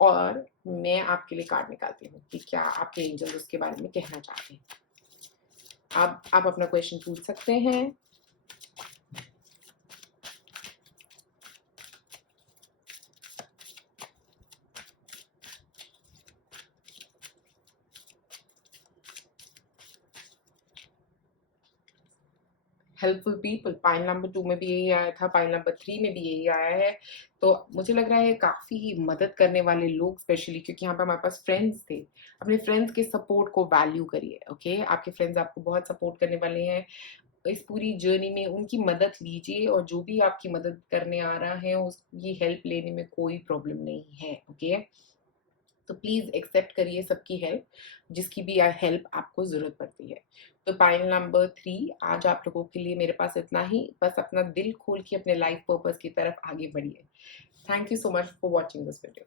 और मैं आपके लिए कार्ड निकालती हूँ कि क्या आपके एंजल्स उसके बारे में कहना चाहते हैं। आप अपना क्वेश्चन पूछ सकते हैं। हेल्पफुल पीपल, पाइल नंबर 2 में भी यही आया था, पाइल नंबर 3 में भी यही आया है। तो मुझे लग रहा है काफी मदद करने वाले लोग, स्पेशली क्योंकि यहाँ पे हमारे पास फ्रेंड्स थे। अपने फ्रेंड्स के सपोर्ट को वैल्यू करिए। ओके, आपके फ्रेंड्स आपको बहुत सपोर्ट करने वाले हैं इस पूरी जर्नी में। उनकी मदद लीजिए, और जो भी आपकी मदद करने आ रहा है उसकी हेल्प लेने में कोई प्रॉब्लम नहीं है। ओके, तो प्लीज एक्सेप्ट करिए सबकी हेल्प, जिसकी भी हेल्प आपको जरूरत पड़ती है। तो पाइल नंबर 3, आज आप लोगों के लिए मेरे पास इतना ही। बस अपना दिल खोल के अपने लाइफ पर्पस की तरफ आगे बढ़िए। Thank you so much for watching this video.